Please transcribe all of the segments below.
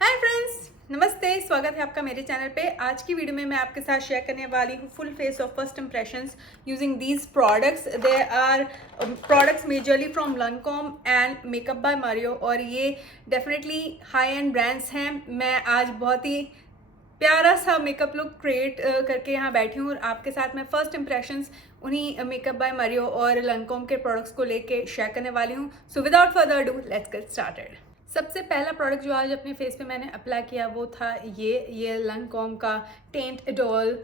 Hi friends, नमस्ते। स्वागत है आपका मेरे चैनल पे। आज की वीडियो में मैं आपके साथ शेयर करने वाली हूँ full face of first impressions using these products. They are products majorly from Lancome and makeup by Mario, और ये डेफिनेटली हाई एंड ब्रांड्स हैं। मैं आज बहुत ही प्यारा सा मेकअप लुक क्रिएट करके यहाँ बैठी हूँ और आपके साथ मैं फर्स्ट इंप्रेशंस उन्हीं मेकअप बाय मारियो और लैंकॉम के प्रोडक्ट्स को लेके शेयर करने वाली हूँ। So without further do let's get started. सबसे पहला प्रोडक्ट जो आज अपने फेस पे मैंने अप्लाई किया वो था ये लैंकॉम का Teint Idole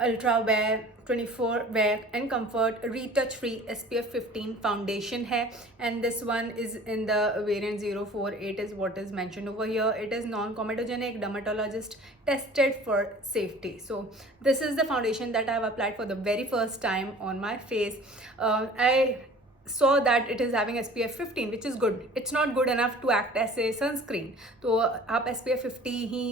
ultra wear 24 wear and comfort retouch free SPF 15 foundation है, and this one is in the variant 048 is what is mentioned over here. It is non-comedogenic, dermatologist tested for safety. So this is the foundation that I have applied for the very first time on my face. I saw that it is having SPF 15 which is good. It's not good enough to act as a sunscreen. तो आप SPF 50 ही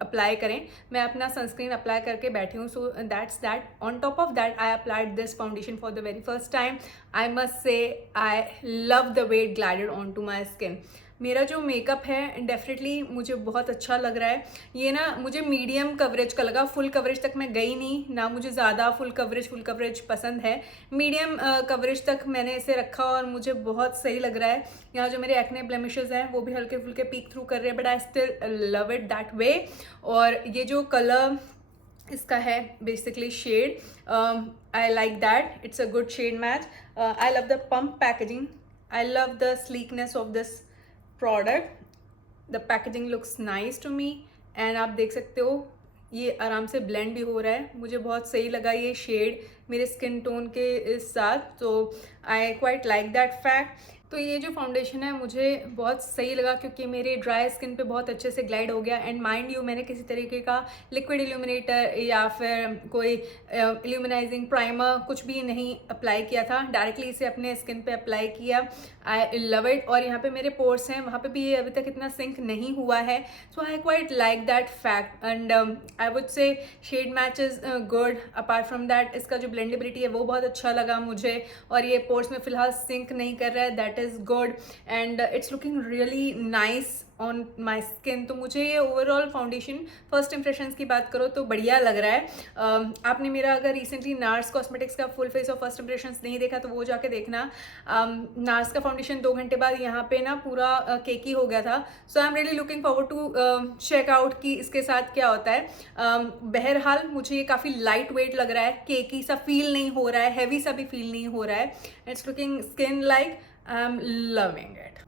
apply करें। मैं अपना sunscreen apply करके बैठी हूँ। So that's that. On top of that I applied this foundation for the very first time. I must say I love the way it glided on to my skin. मेरा जो makeup है definitely मुझे बहुत अच्छा लग रहा है। ये ना मुझे मीडियम कवरेज का लगा, फुल कवरेज तक मैं गई नहीं ना, मुझे ज़्यादा फुल कवरेज पसंद है। मीडियम कवरेज तक मैंने इसे रखा और मुझे बहुत सही लग रहा है। यहाँ जो मेरे एक्ने ब्लेमिशेस हैं वो भी हल्के फुल्के पीक थ्रू कर रहे हैं, but I still love it that way. और ये जो कलर इसका है basically shade, I like that, it's a good shade match. I love the pump packaging, I love the sleekness of this product. The packaging looks nice to me, and आप देख सकते हो ये आराम से ब्लेंड भी हो रहा है। मुझे बहुत सही लगा ये शेड मेरे स्किन टोन के साथ, तो आई क्वाइट लाइक दैट फैक्ट। तो ये जो फाउंडेशन है मुझे बहुत सही लगा क्योंकि मेरे ड्राई स्किन पे बहुत अच्छे से ग्लाइड हो गया। एंड माइंड यू, मैंने किसी तरीके का लिक्विड इल्यूमिनेटर या फिर कोई इल्यूमिनाइजिंग प्राइमर कुछ भी नहीं अप्लाई किया था, डायरेक्टली इसे अपने स्किन पे अप्लाई किया। आई लव इट। और यहाँ पे मेरे पोर्स हैं, वहाँ पे भी ये अभी तक इतना सिंक नहीं हुआ है। So I quite like that fact, and I would say shade match is good. Apart from that इसका जो ब्लेंडेबिलिटी है वो बहुत अच्छा लगा मुझे, और ये पोर्स में फिलहाल सिंक नहीं कर रहा है, that is good, and it's looking really nice on my skin. तो मुझे ये ओवरऑल फाउंडेशन फर्स्ट इंप्रेशंस की बात करो तो बढ़िया लग रहा है। आपने मेरा अगर रिसेंटली नार्स कॉस्मेटिक्स का full face of first impressions नहीं देखा तो वो जाके देखना। नार्स का फाउंडेशन 2 घंटे बाद यहाँ पे ना पूरा केकी हो गया था। So I am really looking forward to check out कि इसके साथ क्या होता है। बहरहाल मुझे ये काफ़ी लाइट वेट लग रहा है, केकी सा फील नहीं हो रहा है, हैवी सा भी फील नहीं हो रहा है। It's looking skin like I am loving it.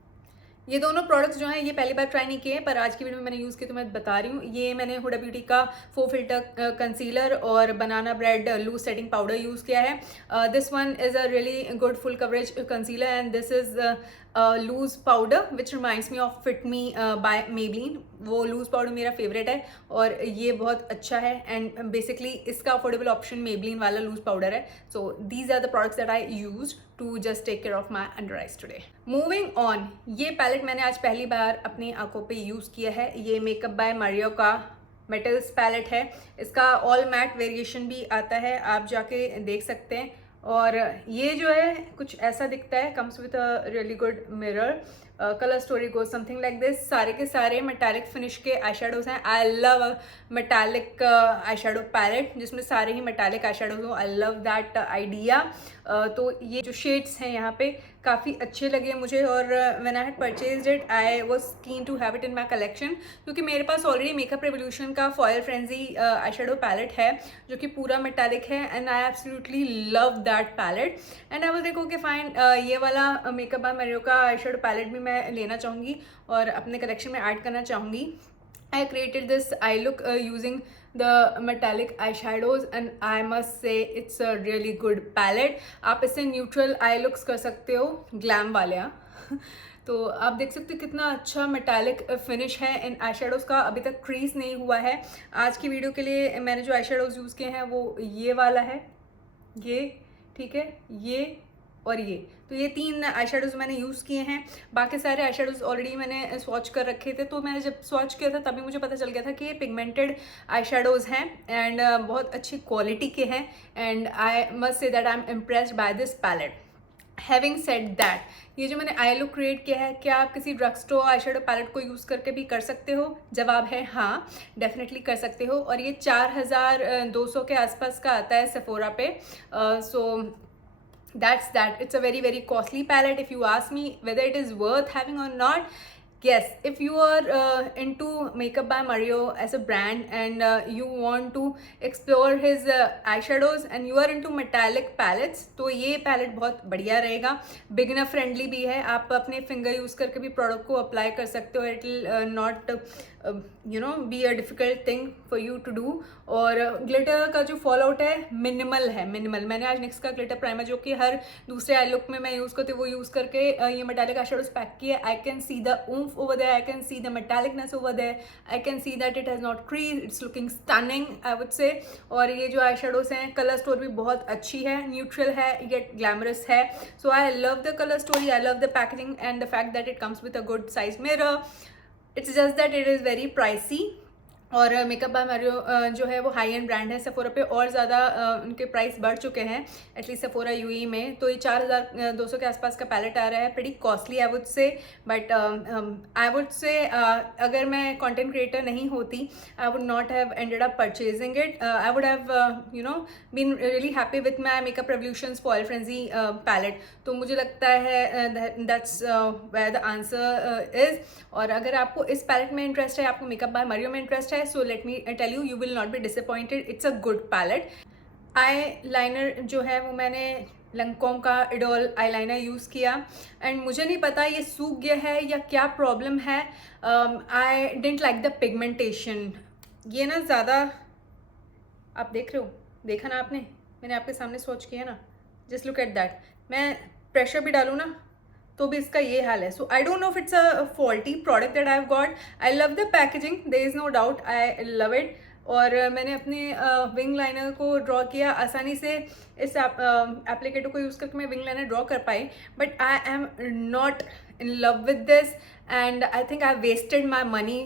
ये दोनों प्रोडक्ट्स जो हैं ये पहली बार ट्राई नहीं किए हैं, पर आज की वीडियो में मैंने यूज़ किए तो मैं बता रही हूँ। ये मैंने हुडा ब्यूटी का 4 फिल्टर कंसीलर और banana bread loose setting powder use किया है। This one is a really good full coverage concealer, and this is loose powder which reminds me of Fit Me by Maybelline. वो loose powder मेरा favourite है और ये बहुत अच्छा है, एंड बेसिकली इसका अफोर्डेबल ऑप्शन मेबलिन वाला लूज पाउडर है। So these are the products that I use to just take care of my under eyes today. Moving on, ये पैलेट मैंने आज पहली बार अपनी आंखों पे यूज़ किया है। ये मेकअप बाय मारियो का मेटल्स पैलेट है। इसका ऑल मैट वेरिएशन भी आता है, आप जाके देख सकते हैं। और ये जो है कुछ ऐसा दिखता है, comes with a really good mirror. Colour story goes something like this. सारे के सारे मेटालिक फिनिश के आई शेडोज हैं। I love metallic eye shadow palette जिसमें सारे ही मेटालिक आई शेडोज हो। I love that idea. तो ये जो शेड्स हैं यहाँ पे काफ़ी अच्छे लगे मुझे, और when I had purchased it I was keen to have it in my collection, क्योंकि मेरे पास ऑलरेडी मेकअप रेवोल्यूशन का Foil Frenzy eye shadow palette है जो कि पूरा मेटालिक है, and I absolutely love that palette. And I was like okay fine, ये वाला मेकअप बाय मारियो का आई शेडो पैलेट भी मैं लेना चाहूँगी और अपने कलेक्शन में ऐड करना चाहूँगी। I created this eye look using the metallic eyeshadows, and I must say it's a really good palette. आप इससे न्यूट्रल आई लुक्स कर सकते हो, ग्लैम वाले। तो आप देख सकते हो कितना अच्छा मेटालिक फिनिश है इन आई शेडोज़ का, अभी तक क्रीज नहीं हुआ है। आज की वीडियो के लिए मैंने जो आई शेडोज़ यूज़ किए हैं वो ये वाला है, ये ठीक है, ये और ये। तो ये 3 आई शेडोज़ मैंने यूज़ किए हैं। बाकी सारे आई शेडोज़ ऑलरेडी मैंने स्वॉच कर रखे थे, तो मैंने जब स्वॉच किया था तभी मुझे पता चल गया था कि ये पिगमेंटेड आई शेडोज़ हैं एंड बहुत अच्छी क्वालिटी के हैं, and I must say that I am impressed by this palette. Having said that, ये जो मैंने आई लुक क्रिएट किया है, क्या आप किसी drug store eye shadow palette को यूज़ करके भी कर सकते हो? जवाब है हाँ, डेफिनेटली कर सकते हो। और ये 4200 के आसपास का आता है सेफोरा पे। सो that's that. It's a very very costly palette. If you ask me whether it is worth having or not, yes, if you are into Makeup by Mario as a brand and you want to explore his eyeshadows and you are into metallic palettes, तो ये palette बहुत बढ़िया रहेगा। Beginner friendly भी है, आप अपने finger use करके भी प्रोडक्ट को अप्लाई कर सकते हो। It will not be a difficult thing for you to do. और ग्लिटर का जो फॉल आउट है मिनिमल है, मिनिमल। मैंने आज निक्स का ग्लिटर प्राइमर जो कि हर दूसरे आई लुक में मैं यूज़ करती हूँ वो यूज़ करके ये मेटालिक आई शेडोज पैक किया। I can see the oomph over there, I can see the metallicness over there, I can see that it has not creased, it's looking stunning I would say। और ये जो eye shadows हैं colour story भी बहुत अच्छी है, neutral है yet glamorous है। So I love the colour story, I love the packaging and the fact that it comes with a good size mirror. It's just that it is very pricey. और makeup by Mario जो है वो high end brand है। Sephora पे और ज़्यादा उनके price बढ़ चुके हैं, एटलीस्ट सेफोरा यूई में। तो ये 4200 के आसपास का पैलेट आ रहा है, pretty costly I would say. But I would say अगर मैं कंटेंट क्रिएटर नहीं होती I would not have ended up purchasing it. I would have been really happy with my Makeup Revolution Foil Frenzy palette. तो मुझे लगता है that's where the answer is. और अगर आपको इस पैलेट में इंटरेस्ट है, आपको मेकअप बाय मारियो में इंटरेस्ट है, so let me tell you, you will not be disappointed. It's a good palette. eyeliner जो है वो मैंने लंकॉम का इडोल आईलाइनर यूज़ किया एंड मुझे नहीं पता ये सूख गया है या क्या प्रॉब्लम है। I didn't like the pigmentation. ये ना ज़्यादा, आप देख रहे हो, देखा ना आपने, मैंने आपके सामने स्वॉच किया ना, जस्ट लुक एट दैट। मैं प्रेशर भी डालूँ ना तो भी इसका ये हाल है। So I don't know if it's a faulty product that I have got. I love the packaging, there is no doubt, I love it. और मैंने अपने विंग लाइनर को ड्रॉ किया आसानी से। इस एप्लीकेटर को यूज़ करके मैं विंग लाइनर ड्रॉ कर पाई, but I am not in love with this and I think I wasted my money.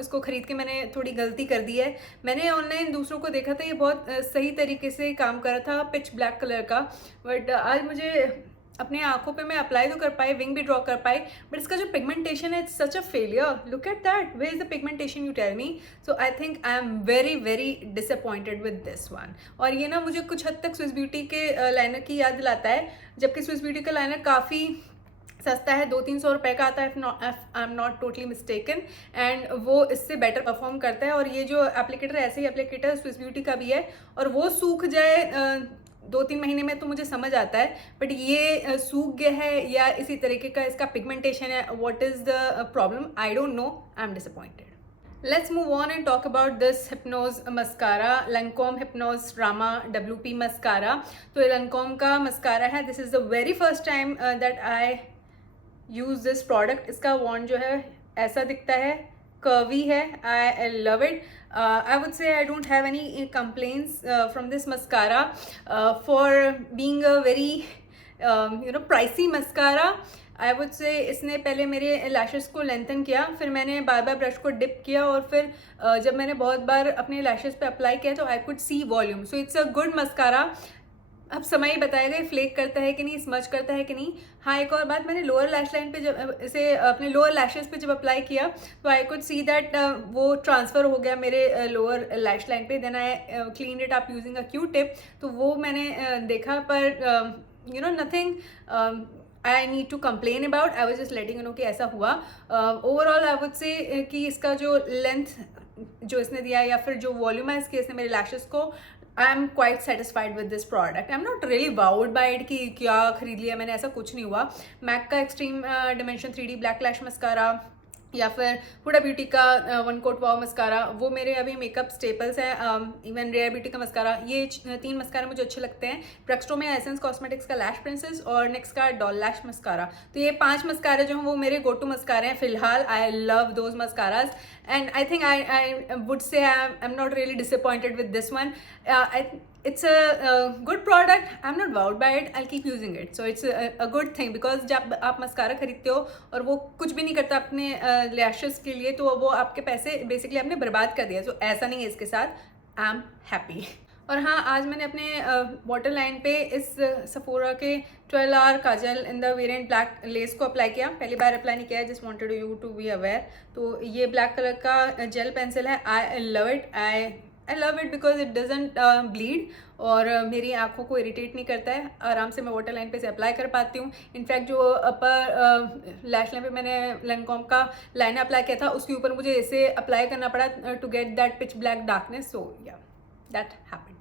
इसको ख़रीद के मैंने थोड़ी गलती कर दी है। मैंने ऑनलाइन दूसरों को देखा था, ये बहुत सही तरीके से काम कर रहा था पिच ब्लैक कलर का, बट आज मुझे अपने आंखों पे मैं अप्लाई तो कर पाई, विंग भी ड्रॉ कर पाई, बट इसका जो पिगमेंटेशन है it's such a failure. Look at that, where is the pigmentation, you tell me. So I think I am very very disappointed with this one. और ये ना मुझे कुछ हद तक स्विस ब्यूटी के लाइनर की याद दिलाता है, जबकि स्विस ब्यूटी का लाइनर काफ़ी सस्ता है, 200-300 रुपये का आता है, I am not totally mistaken, and वो इससे बेटर परफॉर्म करता है। और ये जो एप्लीकेटर ऐसे ही एप्लीकेटर स्विस ब्यूटी का भी है, और वो सूख जाए 2-3 महीने में तो मुझे समझ आता है, बट ये सूख गया है या इसी तरीके का इसका पिगमेंटेशन है, what is the problem, I don't know, I am disappointed. Let's move on and talk about this Hypnose mascara, Lancome Hypnose drama WP mascara. तो ये लैंकॉम का मस्कारा है, this is the very first time that I use this product. इसका wand जो है ऐसा दिखता है, कर्वी है, I love it. I would say I don't have any complaints from this mascara for being a very pricey mascara. I would से इसने पहले मेरे लैशेस को लेंथन किया, फिर मैंने बार बार ब्रश को डिप किया, और फिर जब मैंने बहुत बार अपने लैशेस पे अप्लाई किया तो I could C volume. So it's a good mascara. अब समय ही बताएगा ये फ्लेक करता है कि नहीं, स्मच करता है कि नहीं। हाँ, एक और बात, मैंने लोअर लैश लाइन पे जब इसे अपने लोअर लैशेस पे जब अप्लाई किया तो आई कुड सी दैट वो ट्रांसफ़र हो गया मेरे लोअर लैश लाइन पे। Then I clean it up using a Q tip, तो वो मैंने देखा, पर nothing I need to complain about. I was just letting you know कि ऐसा हुआ। ओवरऑल आई वुड से कि इसका जो लेंथ जो इसने दिया है या फिर जो वॉल्यूमाइज किया इसने मेरे लैशेस को, I am quite satisfied with this product. I am not really bowled by it कि क्या खरीद लिया मैंने, ऐसा कुछ नहीं हुआ। मैक का एक्सट्रीम डिमेंशन 3D ब्लैक लैश मस्कारा या फिर हुडा ब्यूटी का वन कोट वाव मस्कारा, वो मेरे अभी मेकअप स्टेपल्स हैं। इवन रेयर ब्यूटी का मस्कारा, ये 3 मस्कारा मुझे अच्छे लगते हैं। प्रेक्सटो में एसेंस कॉस्मेटिक्स का लैश प्रिंसेस और नेक्स्ट का डॉल लैश मस्कारा। तो ये 5 मस्कारे जो हैं वो मेरे गो टू मस्कारे हैं फिलहाल। I love those mascaras and I think I would से आई am not really disappointed with this one. It's a good product. I'm not wowed by it. I'll keep using it. So it's a good thing because जब आप mascara खरीदते हो और वो कुछ भी नहीं करता अपने लैशेस के लिए, तो वो आपके पैसे बेसिकली आपने बर्बाद कर दिया। तो ऐसा नहीं है इसके साथ। I am happy. और हाँ, आज मैंने अपने वाटर लाइन पे इस सफोरा के 12 hour kajal in the variant black lace को अप्लाई किया। पहली बार अप्लाई नहीं किया है, just wanted you to be aware. तो ये ब्लैक कलर का जेल पेंसिल है। I love it. I love it because it doesn't bleed और मेरी आंखों को इरिटेट नहीं करता है। आराम से मैं वाटर लाइन पे से अप्लाई कर पाती हूँ। इनफैक्ट जो अपर लैश लाइन पे मैंने लैनकॉम का लाइनर अप्लाई किया था, उसके ऊपर मुझे इसे अप्लाई करना पड़ा to get that pitch black darkness. So yeah, that happened.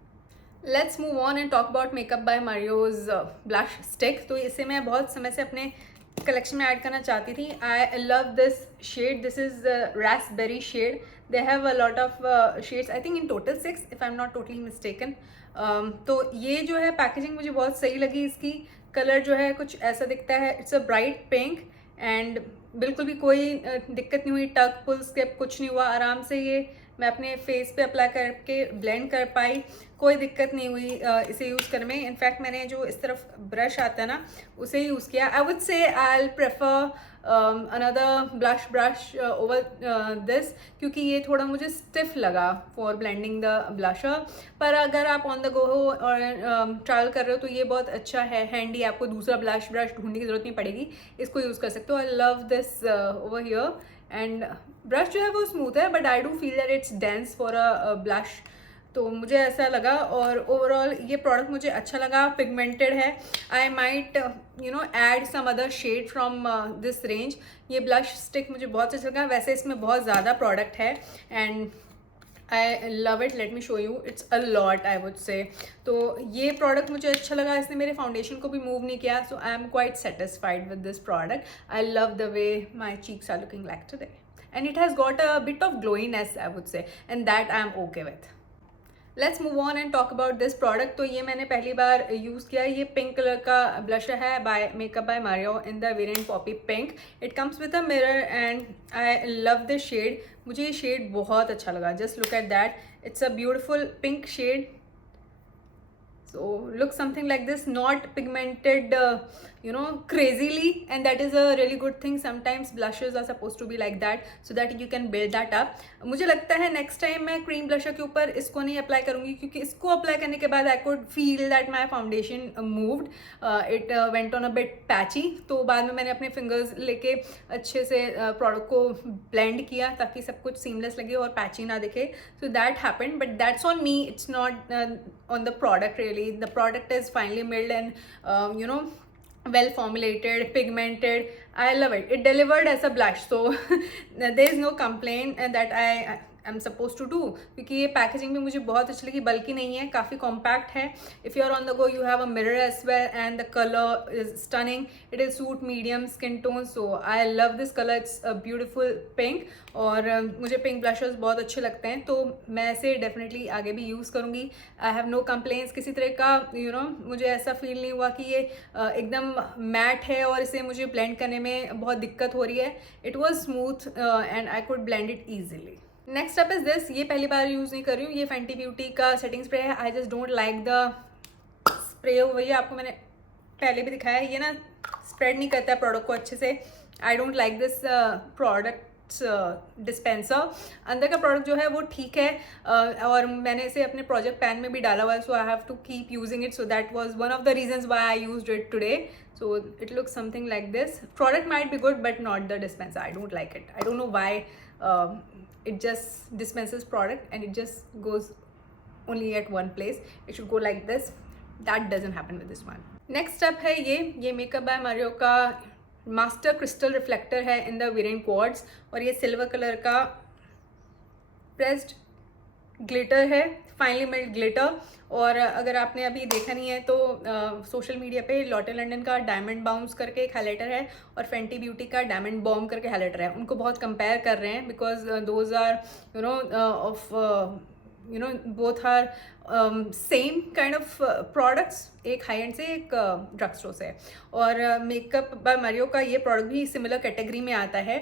Let's move on and talk about makeup by Mario's blush stick. तो इसे मैं बहुत समय से अपने कलेक्शन में ऐड करना चाहती थी। I love this shade. This is raspberry shade. They have a lot of shades, I think in total 6 if I am not totally mistaken. तो ये जो है पैकेजिंग मुझे बहुत सही लगी। इसकी कलर जो है कुछ ऐसा दिखता है। It's a bright pink and बिल्कुल भी कोई दिक्कत नहीं हुई, टक पुल स्केप कुछ नहीं हुआ। आराम से ये मैं अपने फेस पे अप्लाई करके ब्लेंड कर पाई, कोई दिक्कत नहीं हुई इसे यूज़ करने में। इनफैक्ट मैंने जो इस तरफ ब्रश आता है ना, उसे यूज़ किया। आई वुड से I will prefer another blush brush over this, क्योंकि ये थोड़ा मुझे स्टिफ लगा फॉर ब्लेंडिंग द ब्लशर। पर अगर आप ऑन द गो हो और ट्रैवल कर रहे हो तो ये बहुत अच्छा है, हैंडी। आपको दूसरा ब्लश ब्रश ढूंढने की जरूरत नहीं पड़ेगी, इसको यूज़ कर सकते हो। I love this over here. And brush जो है वो स्मूथ है, but I do feel that it's dense for a blush. तो मुझे ऐसा लगा और ओवरऑल ये प्रोडक्ट मुझे अच्छा लगा। पिगमेंटेड है। I might add some other shade from this range. ये ब्लश स्टिक मुझे बहुत अच्छा लगा। वैसे इसमें बहुत ज़्यादा प्रोडक्ट है and I love it. Let me show you, it's a lot I would से। तो ये प्रोडक्ट मुझे अच्छा लगा। इसने मेरे फाउंडेशन को भी मूव नहीं किया। So I am quite satisfied with this product. I love the way my cheeks are looking like today and it has got a bit of glowiness I would say, and that I am okay with. Let's move on and talk about this product. तो ये मैंने पहली बार use किया। ये pink colour का blusher है by Makeup by Mario in the variant poppy pink. It comes with a mirror and I love this shade. मुझे ये शेड बहुत अच्छा लगा। Just look at that, it's a beautiful pink shade. So look something like this, not pigmented crazily, and that is a really good thing. Sometimes blushes are supposed to be like that so that you can build that up. मुझे लगता है next time मैं cream blusher के ऊपर इसको नहीं apply करूँगी, क्योंकि इसको अप्लाई करने के बाद I could feel that my foundation moved, it went on a bit patchy. तो बाद में मैंने अपने फिंगर्स लेके अच्छे से प्रोडक्ट को ब्लेंड किया ताकि सब कुछ सीमलेस लगे और पैची ना दिखे। So that happened, but that's on me, it's not on the product really. The product is finely milled and well formulated, pigmented. I love it. It delivered as a blush, so there is no complaint that I am supposed to do, क्योंकि ये packaging भी मुझे बहुत अच्छी लगी। बल्कि नहीं है, काफ़ी कॉम्पैक्ट है। If you are on the go you have a mirror as well and the colour is stunning. It is suit medium skin tone, so I love this colour. It's a beautiful pink और मुझे pink Blusher's बहुत अच्छे लगते हैं, तो मैं इसे definitely आगे भी यूज़ करूँगी। आई हैव नो कंप्लेंट्स किसी तरह का। मुझे ऐसा फील नहीं हुआ कि ये एकदम मैट है और इसे मुझे ब्लेंड करने में बहुत दिक्कत हो रही है। It was smooth and I could blend it easily. Next up is this. ये पहली बार यूज़ नहीं कर रही हूँ। ये फेंटी ब्यूटी का सेटिंग स्प्रे है। I just don't like the spray. वही आपको मैंने पहले भी दिखाया है, ये ना स्प्रेड नहीं करता है प्रोडक्ट को अच्छे से। आई don't like this product dispenser. अंदर का प्रोडक्ट जो है वो ठीक है और मैंने इसे अपने प्रोजेक्ट पैन में भी डाला हुआ है, so I have to keep using it. So that was one of the reasons why I used it today. So it looks something like this. Product might be good but not the dispenser. I don't like it. I don't know why it just dispenses product and it just goes only at one place. It should go like this. That doesn't happen with this one. Next up है ये Makeup by Mario का master crystal reflector है in the variant quartz, और ये silver colour का pressed glitter है, finally melt glitter. और अगर आपने अभी देखा नहीं है तो सोशल मीडिया पे लॉटे लंडन का डायमंड बाउंस करके एक हाइलाइटर है और फेंटी ब्यूटी का डायमंड बॉम्ब करके हाइलाइटर है। उनको बहुत कंपेयर कर रहे हैं because those are of both are same kind of products, एक हाई एंड से एक ड्रग स्टोर से। और मेकअप बाय मारियो का ये प्रोडक्ट भी सिमिलर कैटेगरी में आता है।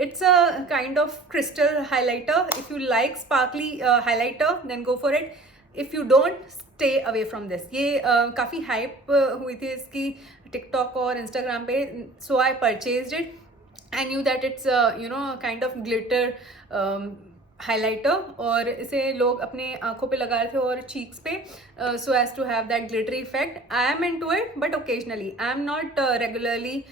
It's a kind of crystal highlighter. If you like sparkly highlighter then go for it. If you don't stay away from this. ये काफ़ी हाइप हुई थी इसकी टिकटॉक और इंस्टाग्राम पे, so I purchased it. I knew that it's kind of glitter highlighter, और इसे लोग अपने आंखों पे लगा रहे थे और चीक्स पे, so as to have that glittery effect. I am into it but occasionally, I am not regularly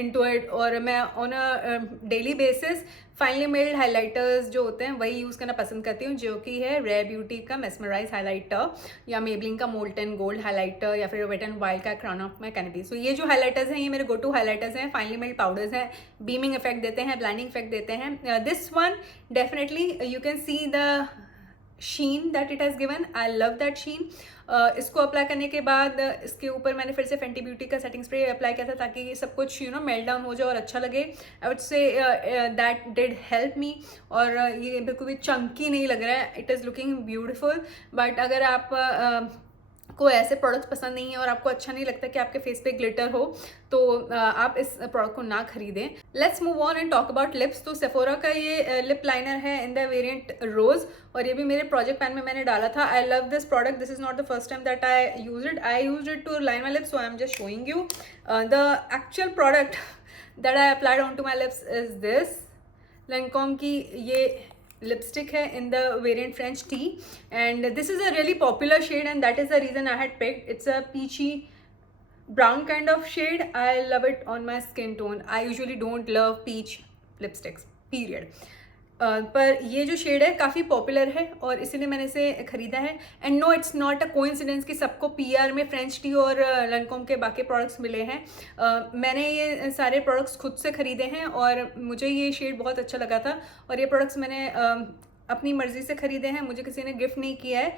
into it. और मैं on a daily basis finally made highlighters जो होते हैं वही यूज़ करना पसंद करती हूँ, जो कि है रेयर ब्यूटी का मेस्मराइज हाइलाइटर, या मेबलिन का मोल्टन गोल्ड हाइलाइटर, या फिर वेट एंड वाइल्ड का क्राउन ऑफ माई कैनपी. सो ये जो हाइलाइटर्स हैं ये मेरे गो टू हाइलाइटर्स हैं. फाइनली मेड पाउडर्स हैं, बीमिंग इफेक्ट देते हैं, ब्लाइंडिंग इफेक्ट देते हैं. This one definitely you can see the sheen that it has given. I love that sheen. इसको अप्लाई करने के बाद इसके ऊपर मैंने फिर से फेंटी ब्यूटी का सेटिंग स्प्रे अप्लाई किया था ताकि ये सब कुछ मेल्ट डाउन हो जाए और अच्छा लगे. आई would say that did help me. और ये बिल्कुल भी चंकी नहीं लग रहा है, it is looking beautiful. But अगर आप को ऐसे प्रोडक्ट्स पसंद नहीं है और आपको अच्छा नहीं लगता कि आपके फेस पे ग्लिटर हो, तो आप इस प्रोडक्ट को ना खरीदें. Let's move on and talk about lips. तो सेफोरा का ये लिप लाइनर है इन द वेरिएंट रोज, और ये भी मेरे प्रोजेक्ट पैन में मैंने डाला था. I love this product. This is not the first time that I used it to line my lips, so I am just showing you. The actual product that I applied on to my lips is this Lancome की ये lipstick है in the variant French tea, and this is a really popular shade and that is the reason I had picked. It's a peachy brown kind of shade. I love it on my skin tone. I usually don't love peach lipsticks period. पर ये जो shade है काफ़ी popular है और इसीलिए मैंने इसे ख़रीदा है. And no, it's not a coincidence कि सबको पीआर में फ्रेंच टी और लैंकॉम के बाकी प्रोडक्ट्स मिले हैं. मैंने ये सारे प्रोडक्ट्स खुद से ख़रीदे हैं और मुझे ये शेड बहुत अच्छा लगा था. और ये प्रोडक्ट्स मैंने अपनी मर्जी से ख़रीदे हैं, मुझे किसी ने गिफ्ट नहीं किया है.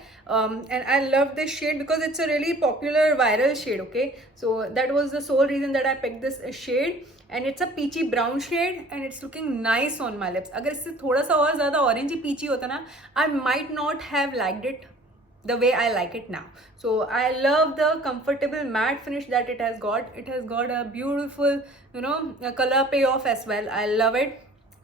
And I love this shade because it's a really popular viral shade. Okay, so that was the sole reason that I pick this shade. And it's a peachy brown shade and it's looking nice on my lips. अगर इससे थोड़ा सा और ज़्यादा orange ही पीची होता ना, I might not have liked it the way I like it now. So I love the comfortable matte finish that it has got. It has got a beautiful color payoff as well. I love it.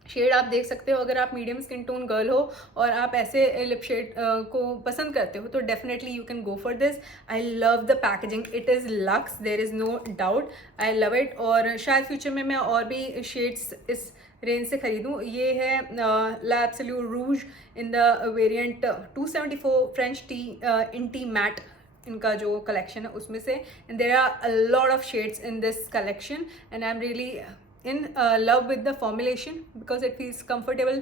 Shade आप देख सकते हो, अगर आप medium skin tone girl हो और आप ऐसे लिप शेड को पसंद करते हो तो definitely you can go for this. I love the packaging. It is luxe, there is no doubt. I love it. और शायद फ्यूचर में मैं और भी शेड्स इस रेंज से खरीदूँ. ये है L'Absolu Rouge in the variant 274 French tea Intimatte. इनका जो कलेक्शन है उसमें से, and there are a lot of shades in this collection and I am really in love with the formulation because it feels comfortable.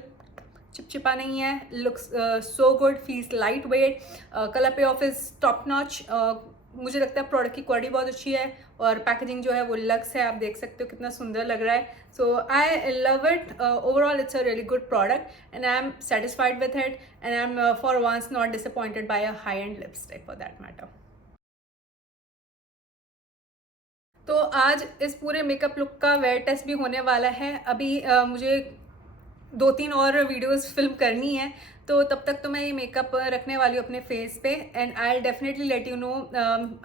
चिपचिपा नहीं है, looks so good, feels lightweight, color payoff is top notch. मुझे लगता है product की quality बहुत अच्छी है और पैकेजिंग जो है वो लक्स है. आप देख सकते हो कितना सुंदर लग रहा है. So I love it. Overall it's a really good product and I am satisfied with it and I am for once not disappointed by a high end lipstick for that matter. तो आज इस पूरे makeup look का wear test भी होने वाला है. अभी मुझे 2-3 और वीडियोस फिल्म करनी है, तो तब तक तो मैं ये मेकअप रखने वाली हूँ अपने फेस पे. And I definitely let you know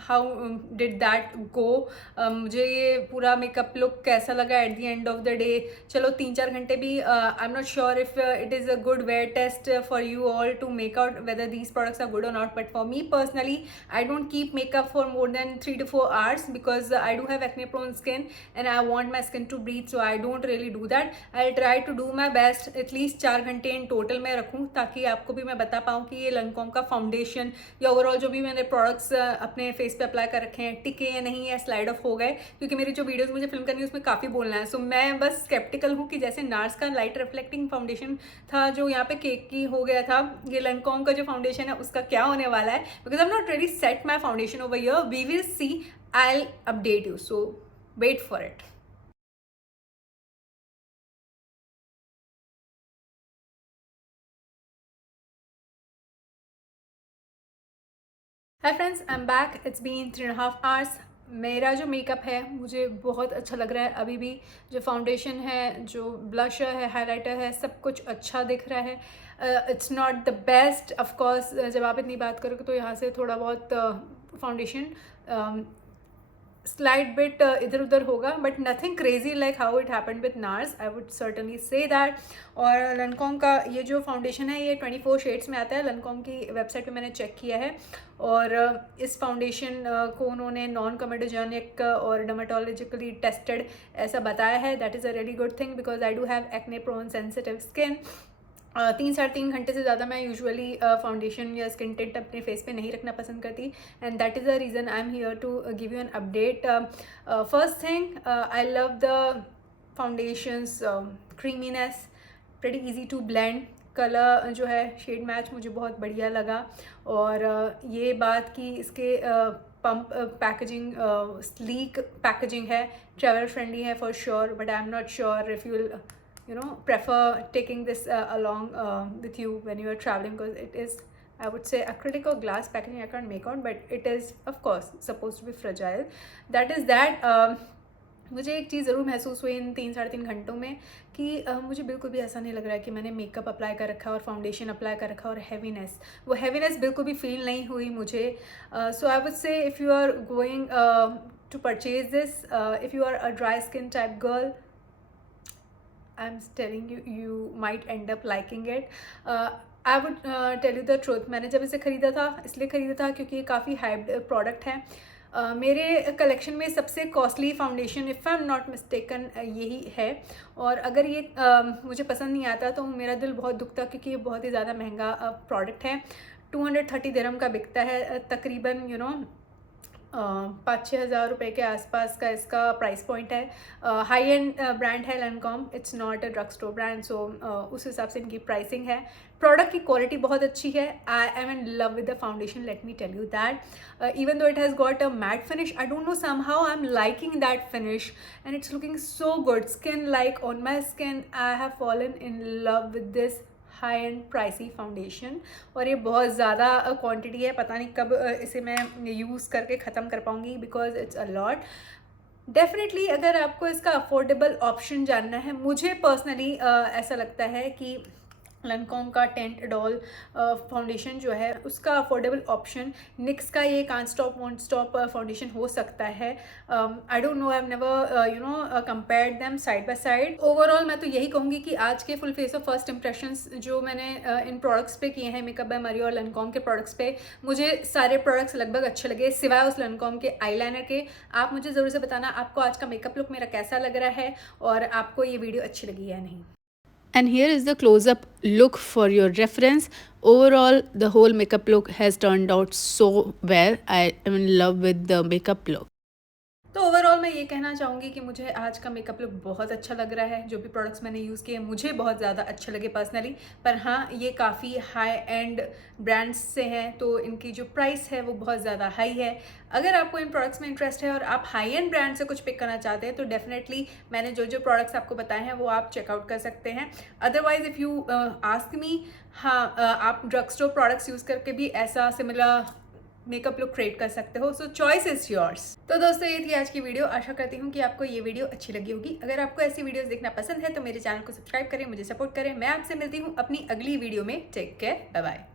how did that go. मुझे ये पूरा मेकअप लुक कैसा लगा at the end of the day. चलो 3-4 घंटे भी I am not sure if it is a good wear test for you all to make out whether these products are good और not. But for me personally I don't keep makeup for more than 3 to 4 hours because I do have acne prone skin and I want my skin to breathe, so I don't really do that. I'll try to do my best at least 4 घंटे in total में रखूँ ताकि आपको भी मैं बता पाऊँ कि ये लैंकॉम का फाउंडेशन या ओवरऑल जो भी मैंने प्रोडक्ट्स अपने फेस पे अप्लाई कर रखे हैं टिके या नहीं या स्लाइड ऑफ हो गए, क्योंकि मेरी जो वीडियोस मुझे फिल्म करनी है उसमें काफ़ी बोलना है. सो मैं बस स्केप्टिकल हूँ कि जैसे नार्स का लाइट रिफ्लेक्टिंग फाउंडेशन था जो यहाँ पे केक की हो गया था, ये लैंकॉम का जो फाउंडेशन है उसका क्या होने वाला है. Because I am not ready set my foundation over here. We will see. I'll update you, so wait for it. Hi friends, I'm back. It's been 3.5 hours. मेरा जो मेकअप है मुझे बहुत अच्छा लग रहा है. अभी भी जो फाउंडेशन है, जो ब्लशर है, हाइलाइटर है, सब कुछ अच्छा दिख रहा है. It's not the best of course. जब आप इतनी बात करोगे तो यहाँ से थोड़ा बहुत फाउंडेशन स्लाइड बिट इधर उधर होगा, but nothing crazy like how it happened with nurse. I would certainly say that. और लैंकॉम का ये जो फाउंडेशन है ये 24 शेड्स में आता है. लैंकॉम की वेबसाइट पे मैंने चेक किया है और इस फाउंडेशन को उन्होंने नॉन कमेडोजेनिक और डर्मेटोलॉजिकली टेस्टेड ऐसा बताया है. That is a really good thing because I do have acne prone sensitive skin. 3 साढ़े 3 घंटे से ज़्यादा मैं यूजुअली फाउंडेशन या स्किन टिंट अपने फेस पे नहीं रखना पसंद करती, and that is the reason I am here to give you an update. First thing, I love the foundation's creaminess, pretty easy to blend, colour जो है शेड मैच मुझे बहुत बढ़िया लगा. और ये बात कि इसके पंप पैकेजिंग स्लीक पैकेजिंग है, ट्रैवल फ्रेंडली है for sure, but I am not sure if you know prefer taking this along with you when you are traveling, because it is, I would say, acrylic or glass packaging. I can't make out, but it is of course supposed to be fragile. That is that. मुझे एक चीज़ ज़रूर महसूस हुई इन 3 साढ़े 3 घंटों में कि मुझे बिल्कुल भी ऐसा नहीं लग रहा है कि मैंने मेकअप अप्लाई कर रखा है और फाउंडेशन अप्लाई कर रखा है और वो हैवीनेस बिल्कुल भी फील नहीं हुई मुझे. So I would say if you are going to purchase this, if you are a dry skin type girl, I'm telling you, you might end up liking it. I would tell you the truth. मैंने जब इसे ख़रीदा था इसलिए ख़रीदा था क्योंकि ये काफ़ी हाइप्ड प्रोडक्ट है. मेरे कलेक्शन में सबसे costly foundation, if I am not mistaken, यही है. और अगर ये मुझे पसंद नहीं आता तो मेरा दिल बहुत दुखता, क्योंकि ये बहुत ही ज़्यादा महंगा प्रोडक्ट है. 230 दिरहम का बिकता है तकरीबन, 5-6 हज़ार रुपये के आसपास का इसका प्राइस पॉइंट है. हाई एंड ब्रांड है Lancome, it's not a drugstore brand, so उस हिसाब से इनकी प्राइसिंग है. प्रोडक्ट की क्वालिटी बहुत अच्छी है. I am in love with the foundation, let me tell you that. Even though it has got a matte finish, I don't know somehow I am liking that finish and it's looking so good. Skin like on my skin, I have fallen in love with this high end pricey foundation. और ये बहुत ज़्यादा quantity है, पता नहीं कब इसे मैं यूज़ करके ख़त्म कर पाऊँगी, because it's a lot. Definitely अगर आपको इसका अफोर्डेबल ऑप्शन जानना है, मुझे पर्सनली ऐसा लगता है कि लैनकॉम का टेंट डॉल फाउंडेशन जो है उसका अफोर्डेबल ऑप्शन निक्स का ये can't stop want stop foundation हो सकता है. आई don't know, I have never compared them side by side. Overall मैं तो यही कहूँगी कि आज के full face of first impressions जो मैंने इन प्रोडक्ट्स पे किए हैं, मेकअप बाय मरी और लैनकॉम के प्रोडक्ट्स पे, मुझे सारे प्रोडक्ट्स लगभग अच्छे लगे सिवाय उस लैनकॉम के आईलाइनर के. आप मुझे ज़रूर से बताना आपको आज का मेकअप लुक मेरा कैसा लग रहा है और आपको ये वीडियो अच्छी लगी या नहीं. And here is the close-up look for your reference. Overall, the whole makeup look has turned out so well. I am in love with the makeup look. तो ओवरऑल मैं ये कहना चाहूँगी कि मुझे आज का मेकअप लुक बहुत अच्छा लग रहा है. जो भी प्रोडक्ट्स मैंने यूज़ किए मुझे बहुत ज़्यादा अच्छे लगे पर्सनली. पर हाँ, ये काफ़ी हाई एंड ब्रांड्स से हैं, तो इनकी जो प्राइस है वो बहुत ज़्यादा हाई है. अगर आपको इन प्रोडक्ट्स में इंटरेस्ट है और आप हाई एंड ब्रांड से कुछ पिक करना चाहते हैं तो डेफिनेटली मैंने जो जो प्रोडक्ट्स आपको बताए हैं वो आप चेकआउट कर सकते हैं. Otherwise if you ask me, हाँ, आप ड्रग स्टोर प्रोडक्ट्स यूज़ करके भी ऐसा सिमिलर मेकअप लुक क्रिएट कर सकते हो. सो चॉइस इज योर्स. तो दोस्तों, ये थी आज की वीडियो. आशा करती हूँ कि आपको ये वीडियो अच्छी लगी होगी. अगर आपको ऐसी वीडियोस देखना पसंद है तो मेरे चैनल को सब्सक्राइब करें, मुझे सपोर्ट करें. मैं आपसे मिलती हूँ अपनी अगली वीडियो में. Take care, bye bye.